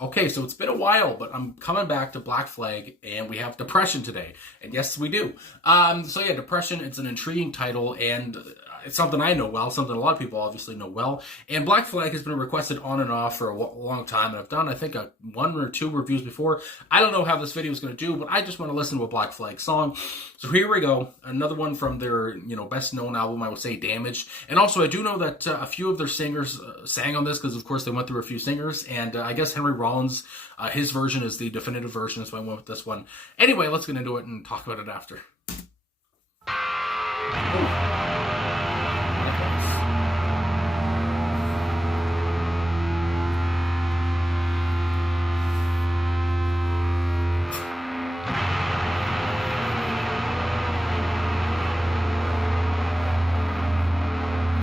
Okay, so it's been a while, but I'm coming back to Black Flag, and we have Depression today. And yes, we do. So yeah, Depression, it's an intriguing title, and it's something I know well, something a lot of people obviously know well. And Black Flag has been requested on and off for a long time, and I've done, I think, one or two reviews before. I don't know how this video is going to do, but I just want to listen to a Black Flag song. So here we go. Another one from their, best-known album, I would say, Damaged. And also, I do know that a few of their singers sang on this, because, of course, they went through a few singers. And I guess Henry Rollins, his version is the definitive version, so I went with this one. Anyway, let's get into it and talk about it after.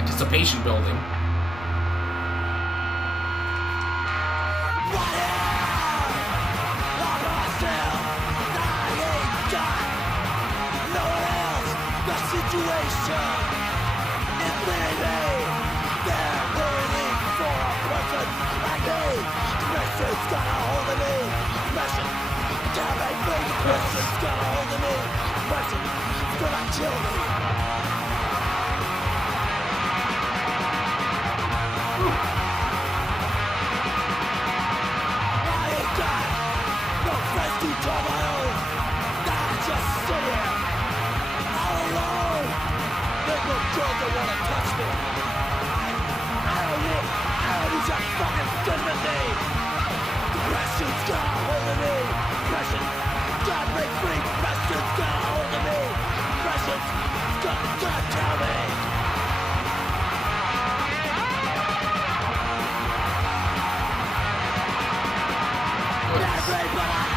Anticipation building. Situation is leaving. They're waiting for a person like me. Pressure's got a hold of me. Pressure, damn it, baby. Pressure's got a hold of me. Pressure's gonna kill me. I ain't got no friends to call my own. I just sit here. There's no girls that wanna touch me. I don't need your fucking sympathy. Depression's got a hold of me. Depression, God make free. Depression's got a hold of me. Depression's gonna kill me. Everybody,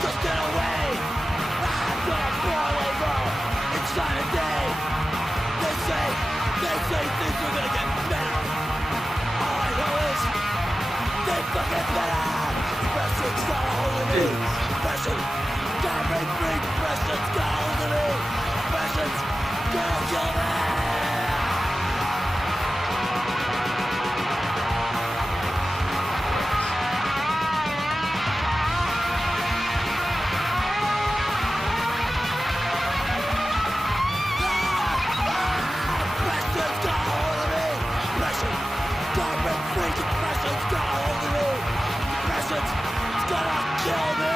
just get away. I'm gonna fall over inside a day. They say things are gonna get better. All I know is they fucking better. Depression's got a hold of me. Depression, gotta make me. Depression's got a hold of me. Depression's gonna kill me. Depression's got a hold of me. Depression's gonna kill me.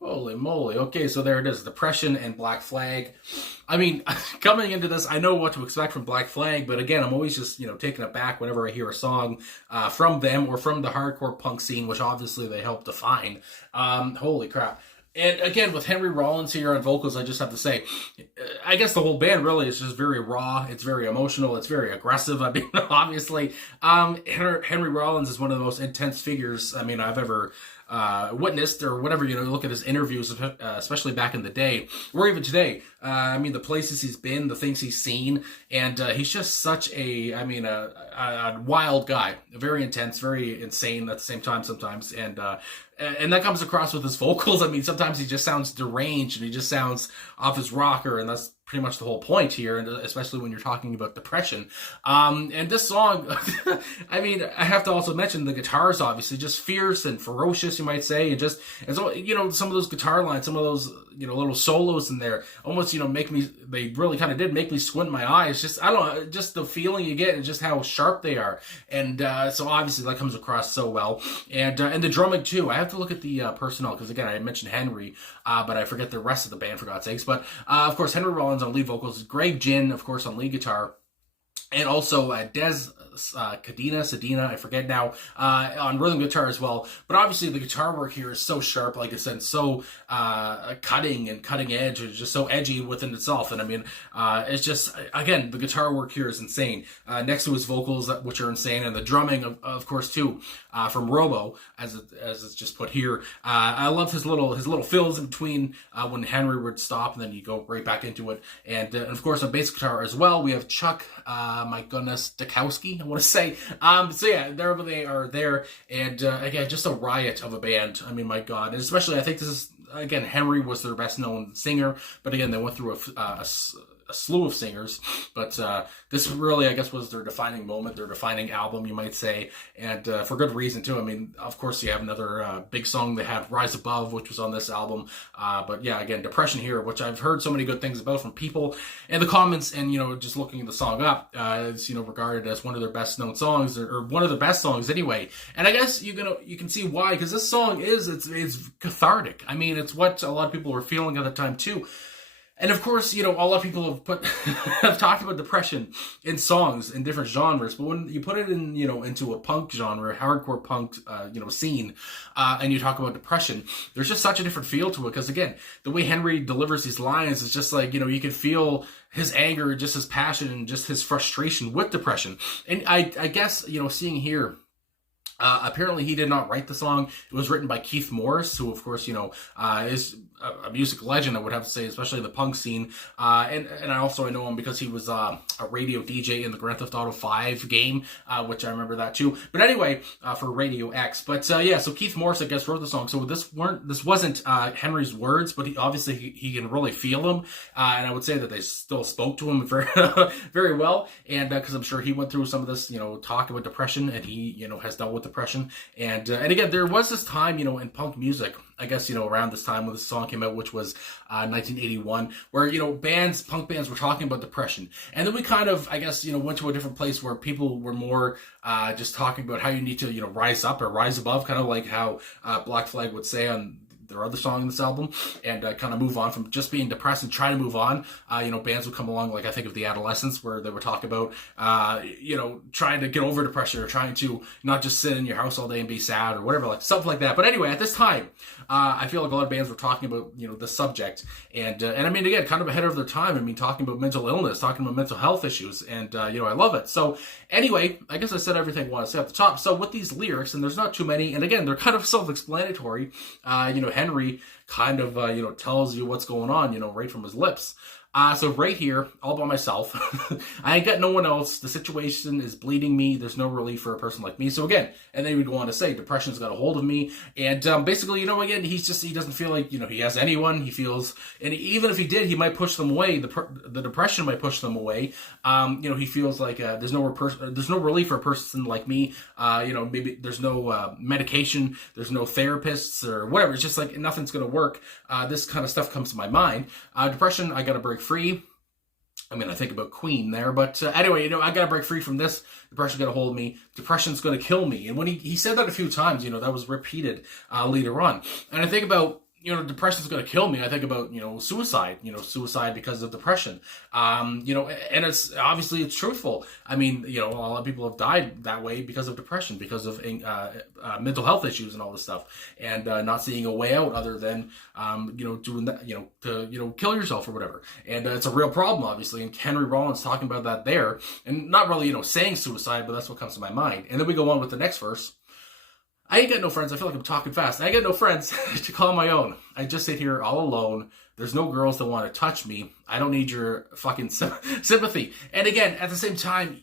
Holy moly. Okay, so there it is. Depression and Black Flag. I mean, coming into this, I know what to expect from Black Flag, but again, I'm always just, taken aback whenever I hear a song from them or from the hardcore punk scene, which obviously they help define. Holy crap. And again, with Henry Rollins here on vocals, I just have to say, I guess the whole band really is just very raw. It's very emotional. It's very aggressive. I mean, obviously, Henry Rollins is one of the most intense figures, I've ever witnessed or whatever. Look at his interviews, especially back in the day, or even today. The places he's been, the things he's seen, and he's just such a wild guy. Very intense, very insane at the same time sometimes, and that comes across with his vocals. Sometimes he just sounds deranged, and he just sounds off his rocker, and that's pretty much the whole point here, and especially when you're talking about depression. And this song, I have to also mention the guitars, obviously, just fierce and ferocious, you might say, and so, some of those guitar lines, some of those, little solos in there, almost, they really kind of did make me squint my eyes. Just, I don't know, just the feeling you get and just how sharp they are. And so obviously that comes across so well. And the drumming too. I have to look at the personnel, because again, I mentioned Henry, but I forget the rest of the band, for God's sakes. But of course, Henry Rollins on lead vocals, Greg Ginn, of course, on lead guitar, and also Des Cadena, I forget now, on rhythm guitar as well. But obviously the guitar work here is so sharp, like I said, so cutting and cutting edge. It's just so edgy within itself. And it's just, again, the guitar work here is insane. Next to his vocals, which are insane, and the drumming, of course, too, from Robo, as it's just put here. I love his little fills in between when Henry would stop, and then you go right back into it. And of course, on bass guitar as well, we have Chuck my goodness, Dukowski, I want to say. So yeah, they are there, and again, just a riot of a band. I mean, my God, and especially I think this is, again, Henry was their best known singer, but again, they went through a slew of singers, but this really, I guess, was their defining moment, their defining album, you might say, and for good reason too. I mean, of course, you have another big song they had, Rise Above, which was on this album, but yeah, again, Depression Here, which I've heard so many good things about from people in the comments, and just looking the song up, it's regarded as one of their best known songs, or one of the best songs anyway, and I guess you can see why, because this song it's cathartic. I mean, it's what a lot of people were feeling at the time too. And of course, a lot of people have have talked about depression in songs in different genres, but when you put it in, into a punk genre, hardcore punk, scene, and you talk about depression, there's just such a different feel to it. Because again, the way Henry delivers these lines is just like, you can feel his anger, just his passion, and just his frustration with depression. And I guess, seeing here, apparently he did not write the song. It was written by Keith Morris, who of course, is a music legend, I would have to say, especially the punk scene. And I know him because he was a radio DJ in the Grand Theft Auto 5 game, which I remember that too. But anyway, for Radio X. But yeah, so Keith Morris, I guess, wrote the song. So this wasn't Henry's words, but he can really feel them. And I would say that they still spoke to him very, very well. And because I'm sure he went through some of this, talk about depression, and he, has dealt with depression. And again, there was this time, in punk music, I guess, around this time when this song came out, which was 1981, where, punk bands were talking about depression. And then we kind of, I guess, went to a different place where people were more just talking about how you need to, rise up or rise above, kind of like how Black Flag would say on their other song in this album, and kind of move on from just being depressed and try to move on. Bands would come along, like I think of the Adolescents, where they would talk about, trying to get over depression, or trying to not just sit in your house all day and be sad, or whatever, like something like that. But anyway, at this time, I feel like a lot of bands were talking about, the subject, and I mean, again, kind of ahead of their time. I mean, talking about mental illness, talking about mental health issues, and I love it. So anyway, I guess I said everything I want to say at the top. So with these lyrics, and there's not too many, and again, they're kind of self-explanatory. Henry kind of, tells you what's going on, right from his lips. So right here, all by myself, I ain't got no one else. The situation is bleeding me. There's no relief for a person like me. So again, and then he would go on to say, depression's got a hold of me. And basically, again, he doesn't feel like, he has anyone. He feels, and even if he did, he might push them away. The depression might push them away. He feels like there's no relief for a person like me. Maybe there's no medication. There's no therapists or whatever. It's just like nothing's going to work. This kind of stuff comes to my mind. Depression, I got to break free. I mean, I think about Queen there, but anyway, I got to break free from this. Depression got a hold of me. Depression's going to kill me. And when he said that a few times, that was repeated later on. And I think about, depression's going to kill me. I think about, suicide, suicide because of depression. And it's obviously it's truthful. I mean, a lot of people have died that way because of depression, because of mental health issues and all this stuff, and not seeing a way out other than, doing that, to, kill yourself or whatever. And it's a real problem, obviously. And Henry Rollins talking about that there, and not really, saying suicide, but that's what comes to my mind. And then we go on with the next verse. I ain't got no friends. I feel like I'm talking fast. I ain't got no friends to call my own. I just sit here all alone. There's no girls that want to touch me. I don't need your fucking sympathy. And again, at the same time,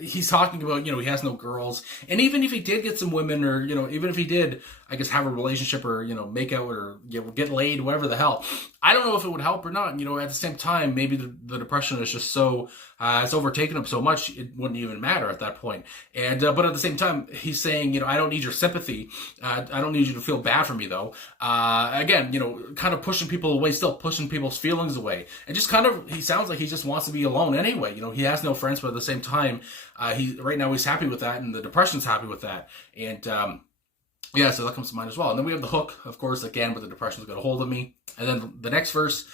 he's talking about, he has no girls. And even if he did get some women, or, even if he did, I guess, have a relationship, or, make out, or get laid, whatever the hell, I don't know if it would help or not. At the same time, maybe the depression is just so, it's overtaken him so much, it wouldn't even matter at that point. And, but at the same time, he's saying, I don't need your sympathy. I don't need you to feel bad for me, though. Again, kind of pushing people away, still pushing people's feelings away. And just kind of, he sounds like he just wants to be alone anyway. He has no friends, but at the same time, right now he's happy with that, and the depression's happy with that. And, yeah, so that comes to mind as well. And then we have the hook, of course, again, but the depression's got a hold of me. And then the next verse,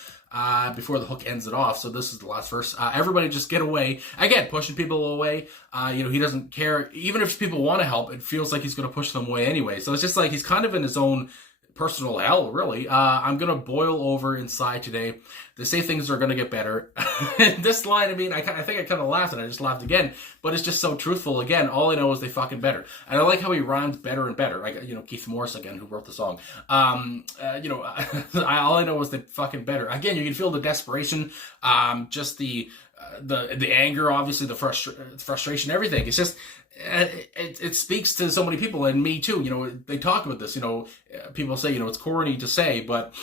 before the hook ends it off, so this is the last verse. Everybody just get away. Again, pushing people away. He doesn't care. Even if people want to help, it feels like he's going to push them away anyway. So it's just like he's kind of in his own personal hell, really. I'm going to boil over inside today. They say things are going to get better. This line, I mean, I think I kind of laughed, and I just laughed again, but it's just so truthful. Again, all I know is they fucking better. And I like how he rhymes better and better. Keith Morris, again, who wrote the song. All I know is they fucking better. Again, you can feel the desperation, just the the anger, obviously the frustration, everything. It's just it speaks to so many people, and me too. You know, they talk about this. You know, people say, you know, it's corny to say, but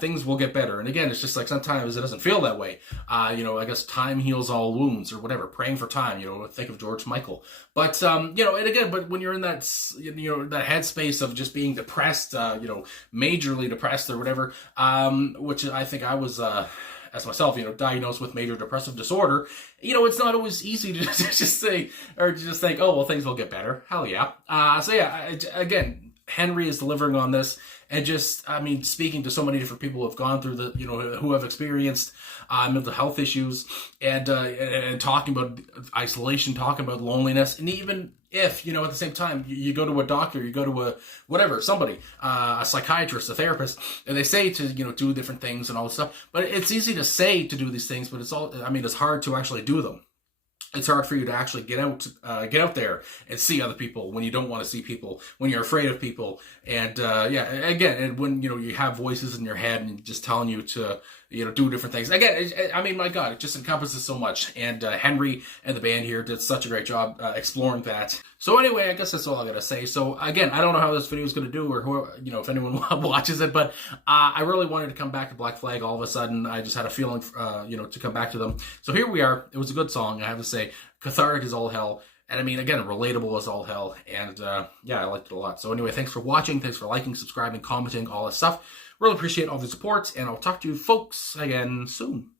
things will get better. And again, it's just like sometimes it doesn't feel that way. You know, I guess time heals all wounds or whatever. Praying for time. You know, think of George Michael. But you know, and again, but when you're in that, you know, that headspace of just being depressed, you know, majorly depressed or whatever, which I think I was. As myself, you know, diagnosed with major depressive disorder, you know, it's not always easy to just say, or to just think, oh, well, things will get better. Hell yeah. So yeah, again, Henry is delivering on this, and just, I mean, speaking to so many different people who have gone through the, you know, who have experienced mental health issues, and talking about isolation, talking about loneliness, and even if, you know, at the same time, you go to a doctor, you go to a whatever, somebody, a psychiatrist, a therapist, and they say to, you know, do different things and all this stuff, but it's easy to say to do these things, but it's all, I mean, it's hard to actually do them. It's hard for you to actually get out there and see other people when you don't want to see people, when you're afraid of people, and yeah, again, and when, you know, you have voices in your head and just telling you to, you know, do different things. Again, I mean, my God, it just encompasses so much, and Henry and the band here did such a great job exploring that. So anyway, I guess that's all I gotta say. So again, I don't know how this video is gonna do, or who, you know, if anyone watches it, but I really wanted to come back to Black Flag all of a sudden. I just had a feeling, you know, to come back to them. So here we are. It was a good song, I have to say. Cathartic as all hell. And I mean, again, relatable as all hell. And yeah, I liked it a lot. So anyway, thanks for watching. Thanks for liking, subscribing, commenting, all that stuff. Really appreciate all the support. And I'll talk to you folks again soon.